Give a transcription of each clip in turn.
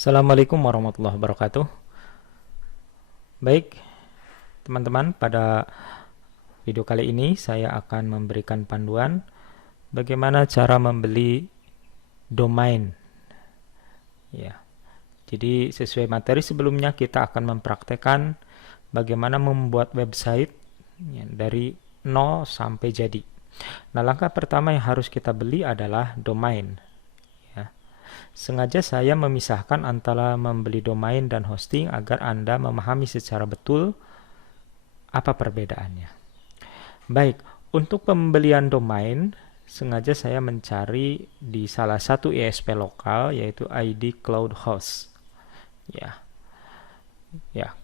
Assalamualaikum warahmatullahi wabarakatuh. Baik, teman-teman, pada video kali ini saya akan memberikan panduan bagaimana cara membeli domain. Ya, jadi sesuai materi sebelumnya kita akan mempraktekkan bagaimana membuat website ya, dari nol sampai jadi. Nah, langkah pertama yang harus kita beli adalah domain. Sengaja saya memisahkan antara membeli domain dan hosting agar Anda memahami secara betul apa perbedaannya. Baik, untuk pembelian domain, sengaja saya mencari di salah satu ISP lokal yaitu ID Cloud Host. Ya,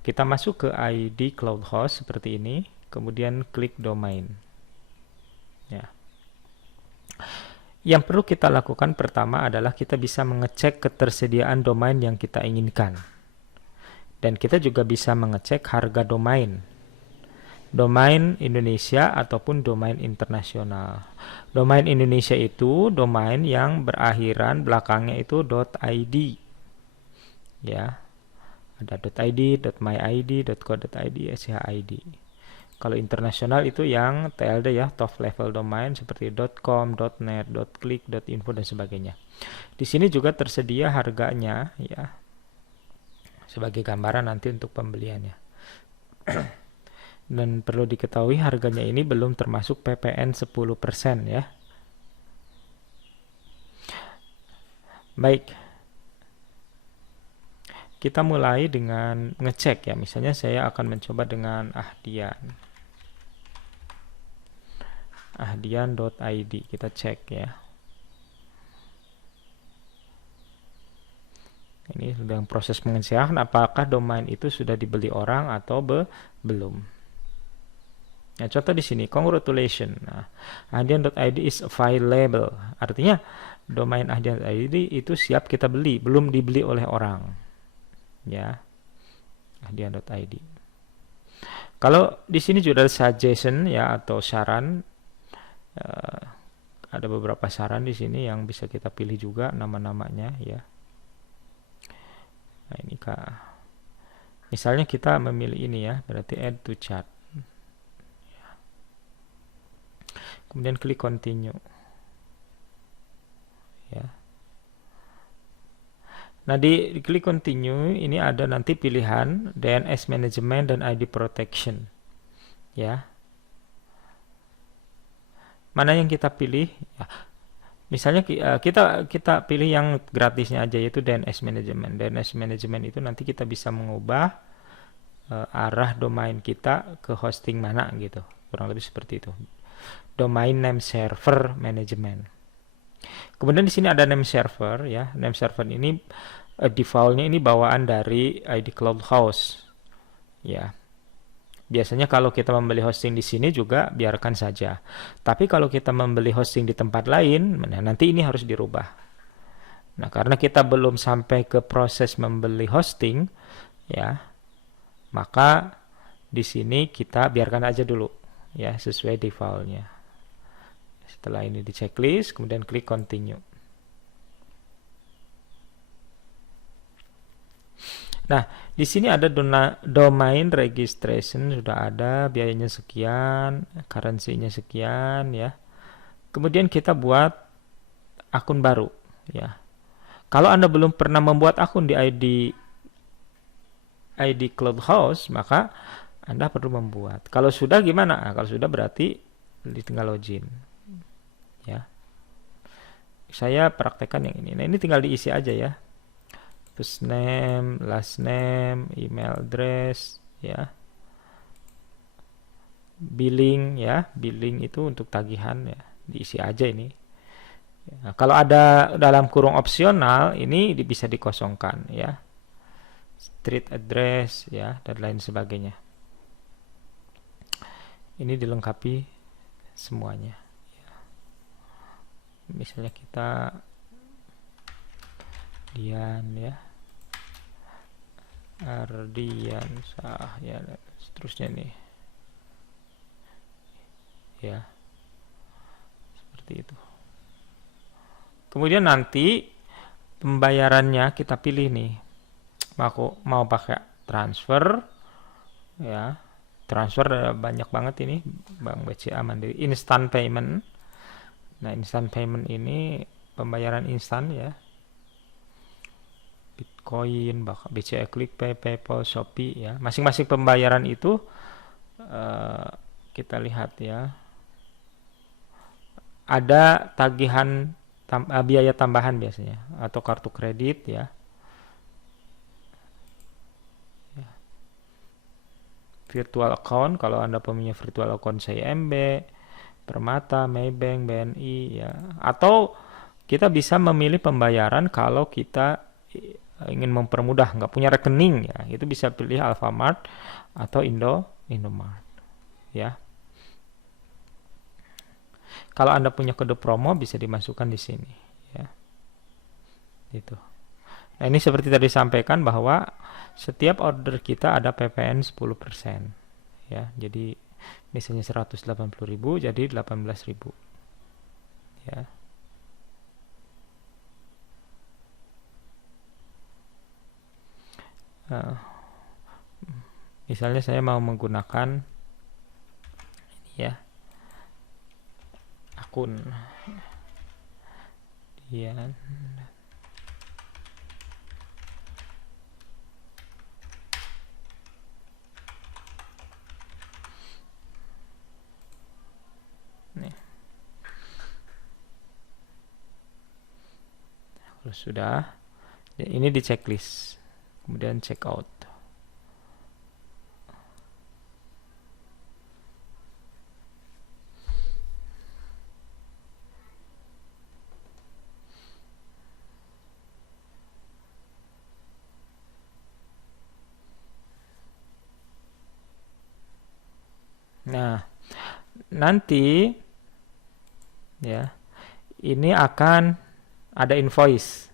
kita masuk ke ID Cloud Host seperti ini, kemudian klik domain. Ya. Yang perlu kita lakukan pertama adalah kita bisa mengecek ketersediaan domain yang kita inginkan. Dan kita juga bisa mengecek harga domain. Domain Indonesia ataupun domain internasional. Domain Indonesia itu domain yang berakhiran belakangnya itu .id. Ya. Ada .id, .myid, .co.id, .shid. Kalau internasional itu yang TLD ya, top level domain seperti .com, .net, .click, .info dan sebagainya. Di sini juga tersedia harganya ya. Sebagai gambaran nanti untuk pembeliannya. Dan perlu diketahui harganya ini belum termasuk PPN 10% ya. Baik. Kita mulai dengan ngecek ya. Misalnya saya akan mencoba dengan ahdian.id, kita cek ya. Ini sedang proses pengecekan apakah domain itu sudah dibeli orang atau belum. Nah, contoh di sini congratulations. Nah, ahdian.id is available. Artinya domain ahdian.id itu siap kita beli, belum dibeli oleh orang. Ya. ahdian.id. Kalau di sini juga ada suggestion ya atau saran. Ada beberapa saran di sini yang bisa kita pilih juga nama-namanya ya. Nah, ini misalnya kita memilih ini ya, berarti add to chart. Kemudian klik continue. Ya. Nah, di klik continue ini ada nanti pilihan DNS management dan ID protection. Ya. Mana yang kita pilih? Ya. Misalnya kita pilih yang gratisnya aja yaitu DNS management. DNS management itu nanti kita bisa mengubah arah domain kita ke hosting mana gitu. Kurang lebih seperti itu. Domain name server management. Kemudian di sini ada name server ya. Name server ini defaultnya ini bawaan dari ID Cloud Host. Ya. Biasanya kalau kita membeli hosting di sini juga biarkan saja. Tapi kalau kita membeli hosting di tempat lain, nanti ini harus dirubah. Nah, karena kita belum sampai ke proses membeli hosting, ya, maka di sini kita biarkan aja dulu, ya, sesuai defaultnya. Setelah ini di checklist, kemudian klik continue. Nah, di sini ada domain registration sudah ada, biayanya sekian, currency-nya sekian ya. Kemudian kita buat akun baru ya. Kalau Anda belum pernah membuat akun di ID Cloud Host, maka Anda perlu membuat. Kalau sudah gimana? Nah, kalau sudah berarti tinggal login. Ya. Saya praktekkan yang ini. Nah, ini tinggal diisi aja ya. First name, last name, email address, ya. Billing ya, billing itu untuk tagihan ya, diisi aja ini. Ya, kalau ada dalam kurung opsional ini bisa dikosongkan ya. Street address ya dan lain sebagainya. Ini dilengkapi semuanya. Ya. Misalnya kita Dian ya. Ardian sah ya seterusnya nih ya seperti itu. Kemudian nanti pembayarannya kita pilih nih mau pakai transfer ya. Transfer banyak banget ini, Bank BCA Mandiri, instant payment. Nah, instant payment ini pembayaran instan ya. Bitcoin, bahkan BCA QuickPay, PayPal, Shopee ya. Masing-masing pembayaran itu kita lihat ya. Ada tagihan biaya tambahan biasanya atau kartu kredit ya. Virtual account, kalau Anda punya virtual account CIMB, Permata, Maybank, BNI ya. Atau kita bisa memilih pembayaran kalau kita ingin mempermudah, nggak punya rekening ya, itu bisa pilih Alfamart atau Indomart ya. Kalau Anda punya kode promo bisa dimasukkan di sini ya. Itu. Nah, ini seperti tadi sampaikan bahwa setiap order kita ada PPN 10% ya. Jadi misalnya 180.000 jadi 18.000 ya. Misalnya saya mau menggunakan ini ya, akun dia nih. Kalau sudah, ini di checklist, kemudian check out. Nah, nanti ya, ini akan ada invoice.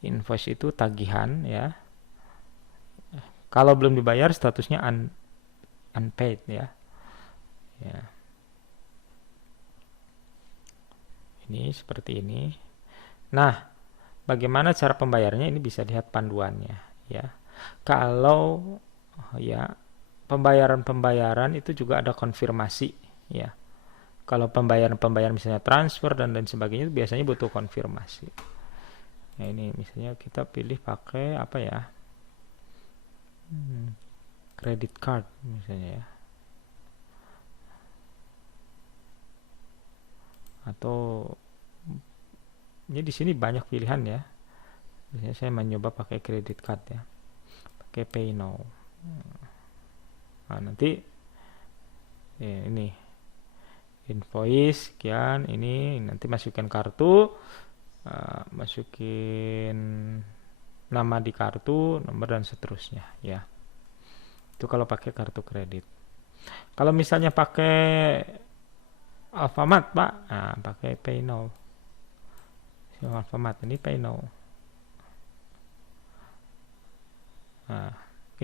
Invoice itu tagihan ya. Kalau belum dibayar statusnya unpaid ya. Ya. Ini seperti ini. Nah, bagaimana cara pembayarannya? Ini bisa lihat panduannya ya. Kalau ya pembayaran itu juga ada konfirmasi ya. Kalau pembayaran misalnya transfer dan lain sebagainya itu biasanya butuh konfirmasi. Nah, ini misalnya kita pilih pakai apa ya? Credit card misalnya ya. Atau ini di sini banyak pilihan ya. Misalnya saya mencoba pakai credit card ya. Pakai Pay Now. Nah, nanti ya, ini invoice sekian, ini nanti masukin kartu, masukin nama di kartu, nomor dan seterusnya ya. Itu kalau pakai kartu kredit. Kalau misalnya pakai Alfamart Pak, nah, pakai Pay Now. Alfamart ini Pay Now. Nah,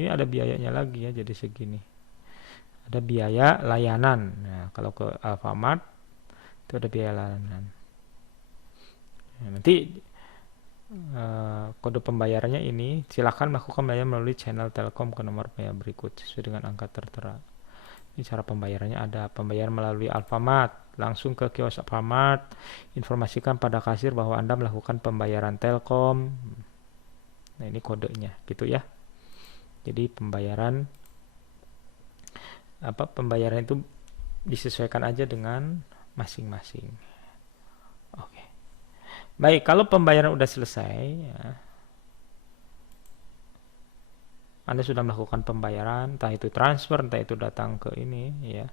ini ada biayanya lagi ya, jadi segini. Ada biaya layanan. Nah, kalau ke Alfamart itu ada biaya layanan. Nah, nanti kode pembayarannya ini silakan melakukan pembayaran melalui channel Telkom ke nomor pembayaran berikut sesuai dengan angka tertera. Ini cara pembayarannya ada pembayaran melalui Alfamart, langsung ke kios Alfamart, informasikan pada kasir bahwa Anda melakukan pembayaran Telkom. Nah, ini kodenya gitu ya. Jadi pembayaran itu disesuaikan aja dengan masing-masing. Oke. Baik, kalau pembayaran udah selesai ya, Anda sudah melakukan pembayaran, entah itu transfer, entah itu datang ke ini ya.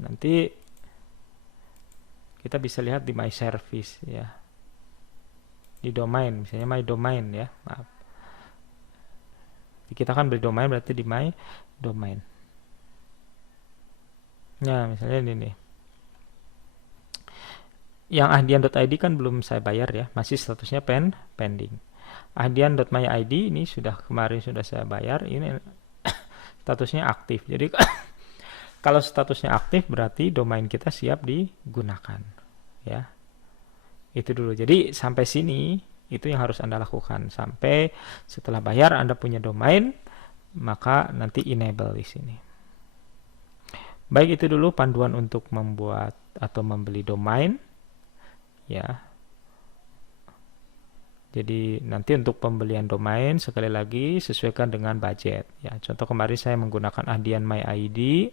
Nanti kita bisa lihat di My Service ya. Di domain, misalnya My Domain ya. Maaf. Kita kan beli domain berarti di My Domain. Nah, misalnya ini nih. Yang ahdian.id kan belum saya bayar ya, masih statusnya pending. Ahdian.myid ini kemarin sudah saya bayar, ini statusnya aktif. Jadi kalau statusnya aktif berarti domain kita siap digunakan ya. Itu dulu. Jadi sampai sini Itu yang harus Anda lakukan sampai setelah bayar Anda punya domain, maka nanti enable di sini. Baik, itu dulu panduan untuk membuat atau membeli domain ya. Jadi nanti untuk pembelian domain sekali lagi sesuaikan dengan budget ya. Contoh kemarin saya menggunakan Ahdian My ID,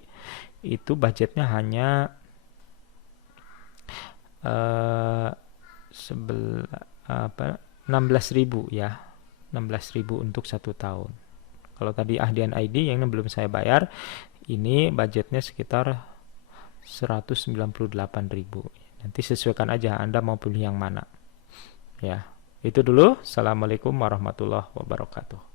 itu budgetnya hanya 16.000 ya. 16.000 untuk 1 tahun. Kalau tadi Ahdian ID yang belum saya bayar, ini budgetnya sekitar 198.000. Nanti sesuaikan aja Anda mau pilih yang mana. Ya, itu dulu. Assalamualaikum warahmatullahi wabarakatuh.